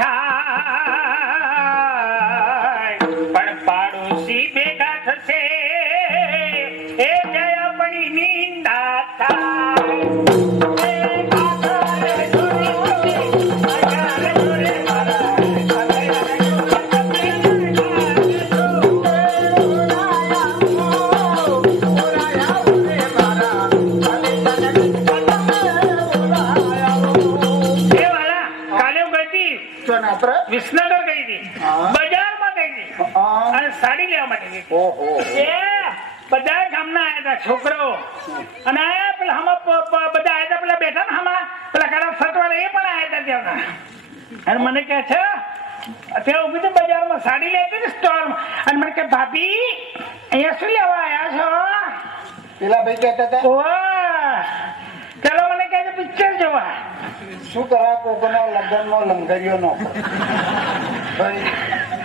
થાય માટે ઓહો. એ બધા ગામના આયા હતા છોકરાઓ અને આ પેલા હમણાં પ- પ- બધા આયા હતા પેલા બેઠા ને હમણાં પેલા કાળા શર્ટ એ પણ આયા હતા ત્યાં અને મને કહે છે ત્યાં ઊભી હતી બજારમાં સાડી લેતી ને અને મને કે ભાભી અહીંયા શું લેવા આવ્યા છો? પેલા ભાઈ કહેતા હતા? ચાલો મને કહે છે પિક્ચર જોવા. શું કરવા કોકના લગ્નમાં લંગરીઓ નો ભાઈ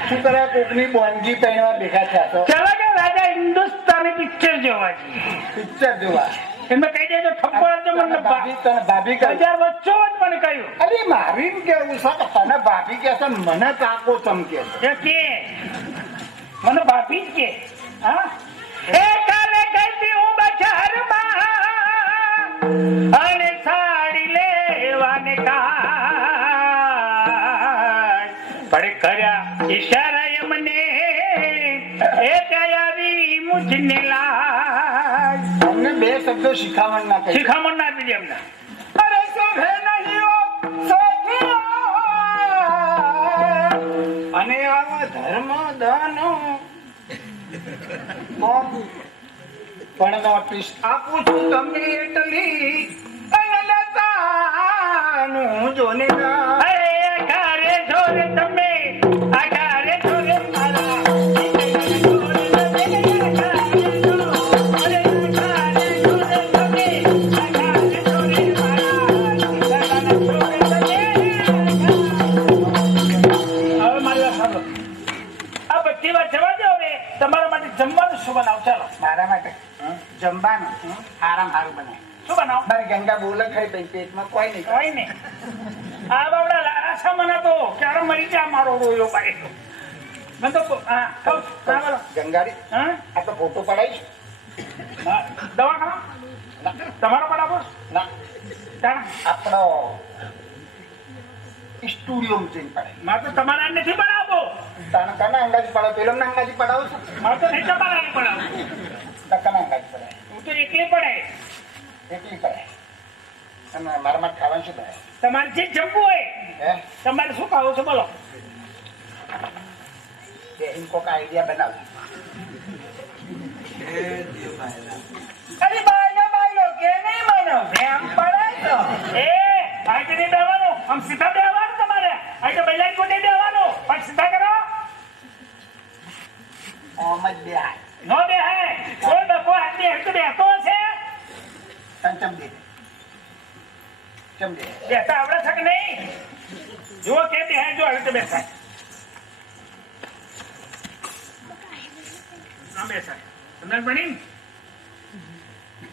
શું કરવા કોકની બોનગી પહેરવા ભેગા થયા તો ચાલો કે રાજા હિન્દુસ્તાની પિક્ચર જોવા જઈએ. પિક્ચર જોવા. એમને કહી દેજો ઠપ્પો તો મને ભાભી તને ભાભી કહી બજાર વચ્ચો જ મને કહ્યું. અરે મારી કેવું છે? તને ભાભી કે છે મને કાકો ચમકે છે. કે. મને ભાભી જ કે. હા? ના શિખામણ ના આપી દે એમને. અરે શોભે નહીં અને આવા ધર્મ દાનો પણ આપું છું તમને એટલી. અનલતાનું જોને ના. અરે ઘરે જોને તમે શું બનાવ? ચાલો. મારા માટે. જમવાનું. આરામ સારું બનાય શું બનાવ? મારી ગંગા બોલે ખાઈ ભાઈ પેટમાં કોઈ નહીં. કોઈ નહીં. આ બાવડા લારાસા મને તો ક્યારે મરી જાય મારો રોયો ભાઈ મને તો હા કહું ગંગારી હા? આ તો ફોટો પડાવીશ દવાખાના? તમારો આપો? ના. આપણો સ્ટુડિયો જઈને પડાય મારે તો તમારા નથી બનાવવો તાણે કના અંગાજી પડાવ પેલો ના અંગાજી પડાવું છું મારે તો નહીં તમારા પડાવું ટકાના અંગાજી પડાય હું તો એકલી પડાય એકલી પડાય અને મારા માટે ખાવાનું શું થાય તમારે જે જમવું હોય હે તમારે શું ખાવું છે બોલો કે એમ કોક આઈડિયા બનાવ અરે બાયલો બાયલો કે નહીં માનો એમ પડે તો એ આઈ નહીં બેવાનું આમ સીધા બેવાનું તમારે આઈ તો બૈલાઈ કોટે બેવાનું પણ સીધા કરો ઓમ જ બે હાથ નો બે હે કોઈ બકો આદમી હેઠ બેઠો છે તને ચમ દે ચમ દે બેઠા આવડે છે કે નહીં જુઓ કે બે હે જો હવે તો બેસાય બેસાય તમને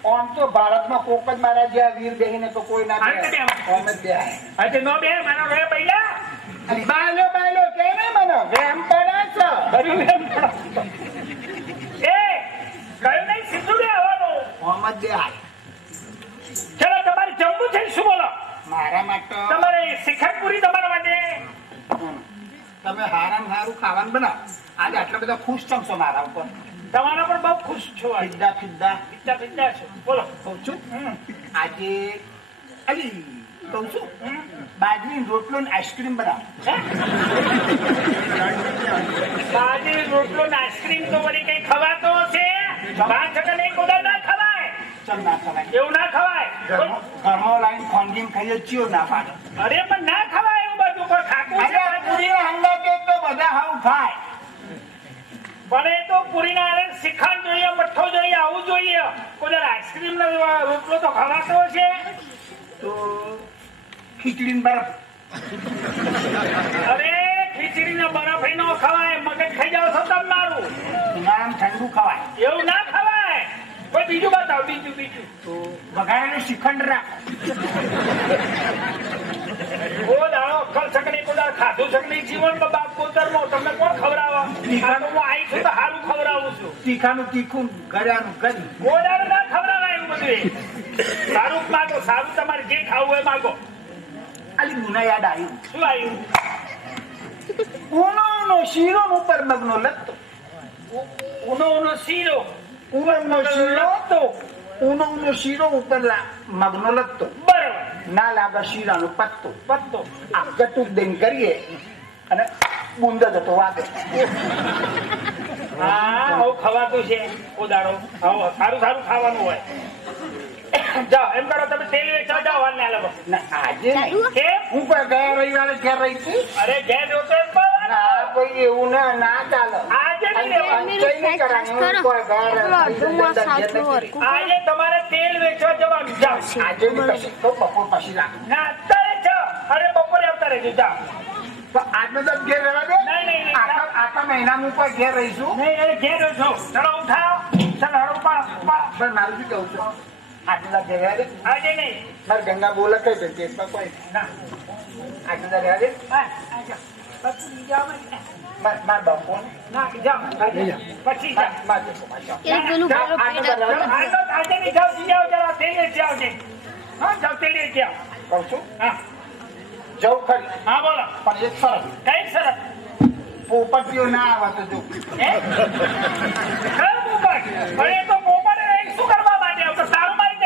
ઓમ તો ભારતમાં કોક જ મારા જ્યાં વીર બેહીને તો કોઈ ના બે ઓમ જ બે આજે નો બે મારો રે પૈલા બાયલો બાયલો કે ને મને વેમ પડે છે? કર્યું વેમ. એ કયું નહીં સીધું બે આવવાનું ઓમ જ બે ચલો તમારે જમવું છે શું બોલો? મારા માટે તમારે શિખરપુરી તમારા માટે. તમે હારામ હારું ખાવાનું બનાવો. આજે આટલા બધા ખુશ છો મારા ઉપર? તમારા પણ બહુ ખુશ છો ફિદ્દા ફિદ્દા ફિદ્દા ફિદ્દા છો? બોલો. કહું છું. આજે અલી કહું છું. બાજરી રોટલો ને આઈસ્ક્રીમ બનાવો? બાજરી રોટલો ને આઈસ્ક્રીમ તો વળી કઈ ખવાતો હશે? પાંચ ટકા નહીં કોદા ના ખવાય. ચલ ના ખવાય? એવું ના ખવાય. ઘરમાં લાઈન ખોંગીને ખાઈએ ચિયો ના પાડે અરે પણ ના ખવાય એવું બધું કોઈ ખાતું છે અરે પૂરીના હંગાતે તો બધા હાવ થાય પણ એ તો પૂરીના હારે શ્રીખંડ જોઈએ મઠ્ઠો જોઈએ આવું જોઈએ કોઈ આઈસ્ક્રીમ રોટલો તો ખવાતો છે. તો ખીચડી બરફ. અરે ખીચડી ને બરફ નો ખવાય મગજ ખાઈ જાવ છો તમે મારું. નામ ઠંડુ ખવાય. એવું ના ખવાય. કોઈ બીજું બતાવ બીજું બીજું. તો વઘારેલું શ્રીખંડ રાખ. ઓ દાડો અક્કલ સકડી કોઈ ખાધું છે આટલી બાપ કોતરમાં તમને કોણ ખવડાવે તીખાનું. હું આવી છું તો સારું ખવડાવું છું. તીખાનું તીખું ગળ્યાનું ગળી. ગોદાડું ના ખવડાવાય એવું બધું. સારું માગો સારું તમારે જે ખાવું હોય માગો. આલી મુના યાદ આવ્યું. શું આવ્યું? ઉનોનો શીરો ઉપર મગનો લત્તો ઉનો ઉનો શીરો ઉનોનો શીરો તો ઉનોનો શીરો ઉપર મગનો લત્તો બરોબર. ના લાગે શીરાનો પત્તો. પત્તો. આ ગટુક કરીએ અને બુંદ જતો વાગે. હા આવું ખવાતું છે. સારું સારું ખાવાનું હોય. જાઓ એમ કરો તમે તેલ વેચવા જાઓ હાલ ને ના આજે નહીં. કેમ? હું કોઈ ગયા રવિવારે ઘેર રહી હતી. અરે ઘેર જોતો એમ ના કોઈ એવું ના ના ચાલે. આજે નહીં અને રહેવાનું. કંઈ નહીં કરવાનું. હું કોઈ ગયા રવિવારે આજે તમારે તેલ વેચવા જવાનું. જાઓ. આજે તો બપોર પછી રાખું ના અત્યારે જાઓ. અરે બપોરે આવતા રહેજો. જાઓ. તો આજનો તો ઘેર રહેવા દે. આખા આખા મહિનામાં ઉપર ઘેર રહીશું. નહીં ઘેર છો ચલો ઉઠાવો ચલો ઉપાડો. પણ મારું શું કહું છું? ઘેર આજે નહીં મારે ગંગા બોલે કઈ દે કોઈ ના. તો રહેવા દે હા, આ જાઓ. પછી માર- ના? પછી માર-. આજે નહીં જરા હા કહું છું? હા. જવું ખરી. હા બોલો. પણ એક સરસ. કઈ સરસ? પોપટીઓ ના આવે તો જો હે? પોપટ પણ એ તો પોપટ એ શું કરવા માટે આવતો તારું મારી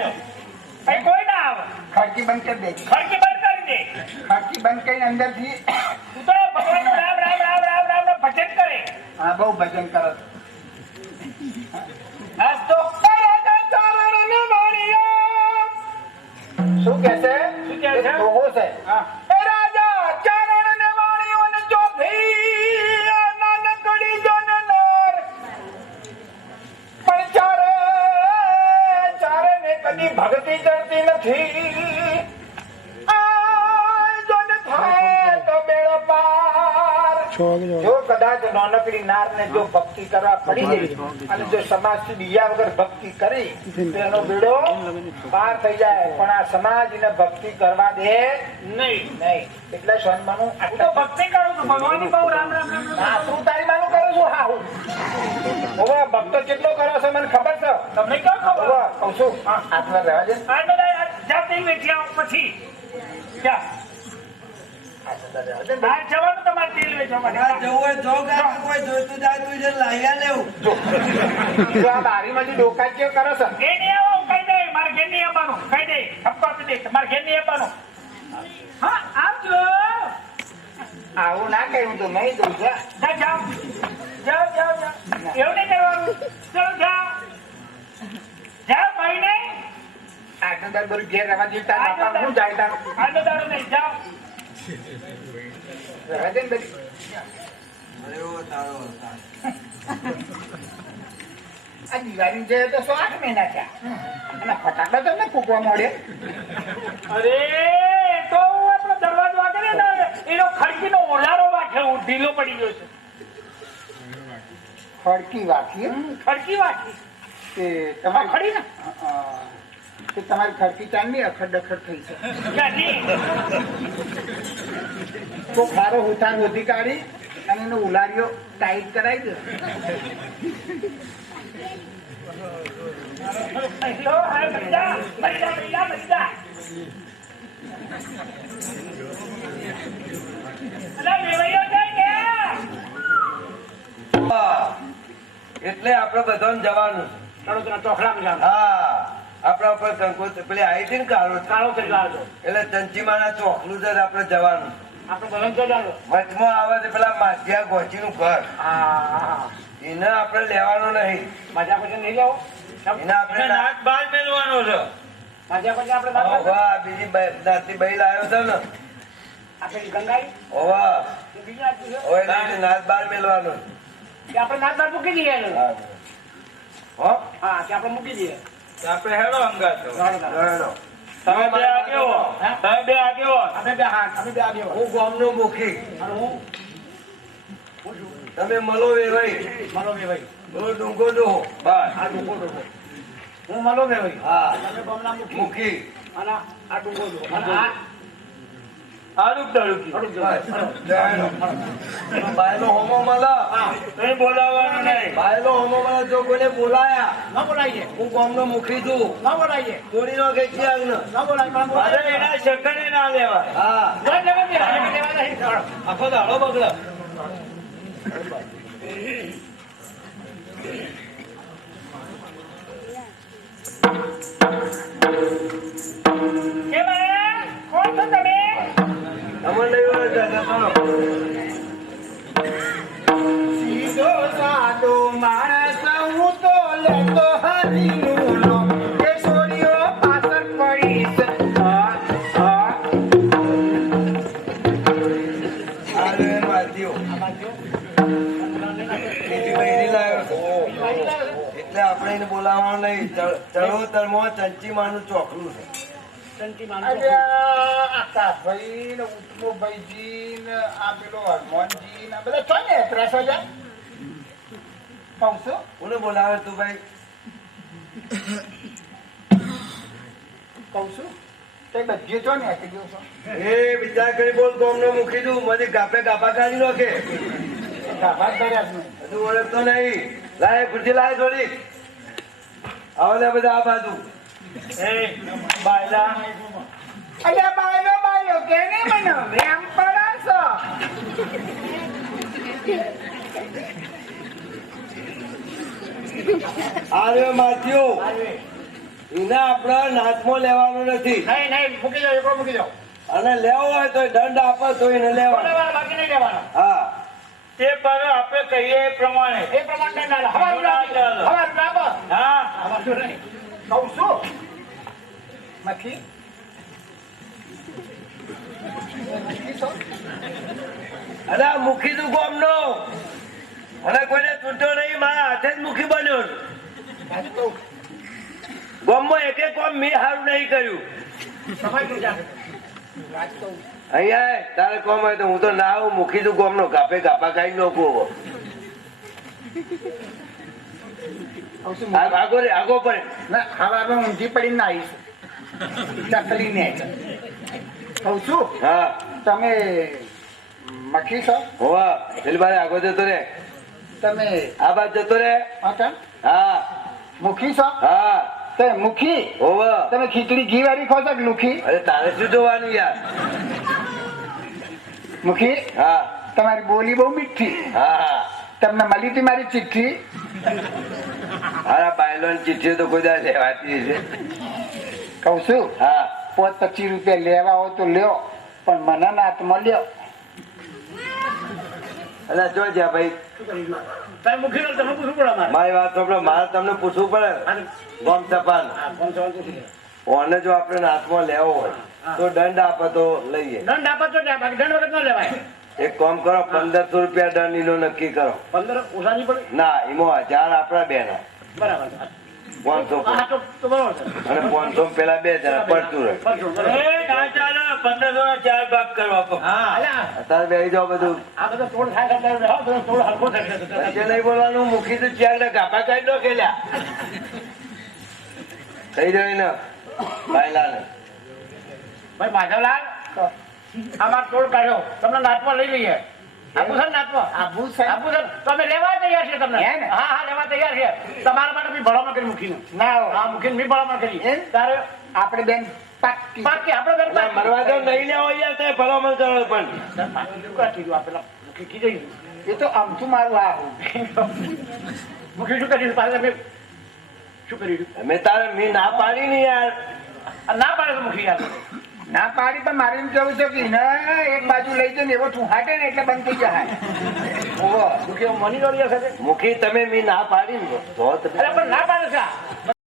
દે કોઈ ના આવે. ખડકી બંધ કરી દે. ખડકી બંધ કરી દે. ખડકી બંધ કરીને અંદરથી તું તો ભગવાનનું રામ રામ રામ રામ રામનું ભજન કરે. હા બહુ ભજન કરે. આજ તો શું કે છે? શું દોહો છે. હા. જો કદાચ નાનકડી નાર ને જો ભક્તિ કરવા પડી ગઈ અને જો સમાજથી બીજા વગર ભક્તિ કરી તો એનો બેડો પાર થઈ જાય. પણ આ સમાજ ને ભક્તિ કરવા દે નહીં. નહીં. એટલે સન્માનું હું તો ભક્તિ કરું છું. ભગવાનની બહુ રામ રામ રામ તું તારી માનું કરું છું? હા હું. હવે ભક્તો કેટલો કરો છો? મને ખબર છે. તમને કેમ ખબર? કહું છું. આટલા રહેવા દે. વેચી આવો પછી. બહાર જવાનું તમારે તેલ વેચવા માટે. જવું હોય જો. કોઈ જોઈતું જાય તું જે લાયા લેવું. જો. આ બારીમાંથી ડોકાચીઓ કરે છે એ નહીં આવો કહી દે મારે ઘેર નહીં આવવાનું. કહી દે ઠપકો આપી દે મારે ઘેર નહીં આવવાનું. હા આવજો. આવું ના કહ્યું તો નહીં દઉં જા. જાઓ જાઓ જાઓ. એવું નહીં કરવાનું ચલો જાઓ જાઓ ભાઈ નહીં આટલા દર બધું ઘેર રહેવા દે તાર બાપા હું જાય તાર. આનો દાડો નહીં જાઓ. રહેવા દે ને બધી. અરે તારો આ દિવાળી છે તો સો આઠ મહિના થયા. અને ફટાકડા તમને ફૂકવા મળે. અરે તો આપણો દરવાજો ને એનો ખડકીનો ઓલારો વાંખે ઢીલો પડી ગયો છે. ખડકી વાખી ખડકી વાંખી તે તમારી ખડી ને? તે તમારી ખર્ચી ચાંદની અખડ ડખડ થઈ છે. તો ખારો ઉઠાર હોધી કાઢી અને એનો ઉલારીઓ ટાઈટ કરાવી દે. કે એટલે આપણે બધાને જવાનું છે. તો ચોખલામાં હા. આપણા ઉપર કંકુ પેલી આવી હતી ને કાળો. કાળો એટલે ચંચી એટલે ચંચીમાના ચોકલું જ આપણે જવાનું. વચમાં આવે છે પેલા માધ્યા ગોચીનું ઘર. હા એને આપણે લેવાનું નહીં. મજા પછી નહીં લેવો? એને આપણે નાક બાર મેળવાનો છે. મજા પછી આપણે બીજી નાતી આવ્યો હતો ને. આપણે ગંગાઈ? ઓવા એટલે નાક બાર મેળવાનું આપણે મૂકી દઈએ. હા. હો? આપણે મૂકી દઈએ. આપણે હેડો અંગાત. હેડો. તમે બે આગેવો તમે બે આગેવો અમે બે હા અમે બે આગેવો હું ગામનો મુખી. અને હું? તમે મલો વેવાઈ મલો વેવાઈ બોલો ડુંગો ડોહો. બસ. આ ડુંગો ડુંગો હું મલો વેવાઈ હા. તમે બમણા મુખી. અને આ ડુંગો અને આ જો કોઈને બોલાયા ન બોલાઈએ. હું ગામનો મુખી છું. ન બોલાઈએ. ચોરી નો કે છે આજનો. ન બોલાય એના શકને ના લેવાય. હા. લેવા ચાલો. આખો દાડો બગડે. એટલે આપણે એને બોલાવવાનું નહીં. ચોકલું છે. અરે આ આકાશભાઈ ને ને આ પેલો હનુમાનજી ને બધા છો? ને કોને બોલાવે તું ભાઈ? કહું છું. તે બધી છો. ને બીજા એ કરી બોલ કોમને મૂકી દઉં. મને ગાપે ગાપા કાઢી નાખે હજુ ઓળખતો નહીં. લાય ખુરશી લાય થોડી. આવો બધા આ બાજુ. એ બાયલા. અલ્યા બાયલો બાયલો કે નહીં મને? વેમ પડાશો આ માથ્યો એને આપણા નાચમાં લેવાનું નથી. નહીં નહીં મૂકી જાઓ એકલો મૂકી જાઓ અને લેવો હોય તો દંડ આપો તો એને લેવાનો. બાકી નહીં લેવાનો? હા. તે પર આપણે કહીએ એ પ્રમાણે એ પ્રમાણે. હવારું ના. ના આપો. હા હવારું નહીં. કહું છું મખી મખી આ મુખી તું ગોમનો અને કોઈને તૂટો નહીં મારા હાથે જ મુખી બન્યો. ગોમમાં એક એક કોમ મેં સારું નહીં કર્યું સમજ તું જા. આજ કહું. અહીંયા તારે કોમ હોય તો હું તો ના આવું મુખી તું ગોમનો ગાપે ગાપા ખાઈ છું, આગો રે આગો પડે ના હવારમાં ઊંધી પડીને આવીશ. ચકલીને. કહું છું? હા. તમે મખી છો? હોવા. પેલી આગો જતો રે. તમે આ બાજુ જતો રે. હા. મુખી છો? હા. તમે મુખી? હોવા. તમે ખીચડી ઘી વાળી ખો છો કે લુખી? અરે તારે શું જોવાનું યાર? મુખી હા. તમારી બોલી બહુ મીઠી. હા હા. તમને મળી હતી મારી ચિઠ્ઠી? હારા બાયલોન ચિઠ્ઠી તો કોઈ લેવાતી છે કહું છું હા. પોત પચીસ રૂપિયા લેવા હોય તો લ્યો પણ મને નાથમાં લ્યો. અલા જો જ્યાં ભાઈ. મારી. વાત સાંભળો મારે તમને પૂછવું પડે. અને ગોમ ચપાન. ઓને જો આપણે હાથમાં લેવો હોય તો દંડ આપે તો લઈએ. દંડ આપે તો દંડ વગર ન લેવાય. એક કામ કરો પંદરસો રૂપિયા દંડ એનો નક્કી કરો. પંદર ઓછાની પણ ના એમાં હજાર આપણા બે ના. બરાબર પાંચસો હા તો તો બરાબર છે. અને પાંચસો પેલા બે જણા પડતું રહે. પડશું, બરાબર. અલ્યા, અત્યારે બેસી જાઓ બધું. નહીં બોલવાનું મૂકી તો ચાર ને ગાપા કાઢી દો ખેલ્યા થઈ જાય ને. બાયલા ને ભાઈ માધવલાલ અમાર તોડ કાઢ્યો તમને નાચમાં લઈ લઈએ. આપું છે ને નાચમાં છે. આપું છે તમે લેવા તૈયાર છે તમને. હે હા હા લેવા તૈયાર છે તમારા માટે બી ભલામણ કરી મૂકીને. ના. હા. મૂકીને બી ભલામણ કરી? તારે આપણે બેન પાકી બાકી આપણે એટલે મરવા દો નહીં લેવો યાર તો ભલામણ કરો પણ. મૂકી કીધું એ? તો આમ શું મારું આ. મૂકી શું કરીશું પાછળ અમે શું કર્યું અમે તારે મેં ના પાડી ને યાર. ના પાડે તો મૂકી યાર. ના પાડી તો મારે કેવું છે કે ના એક બાજુ લઈ જઈને એવો ઠુહાટે ને એટલે બંધ થઈ જાય. ઓહો મુખી મની દોડી સાથે મુખી તમે મેં ના પાડી ને તો તમે અરે પણ ના પાડે છે.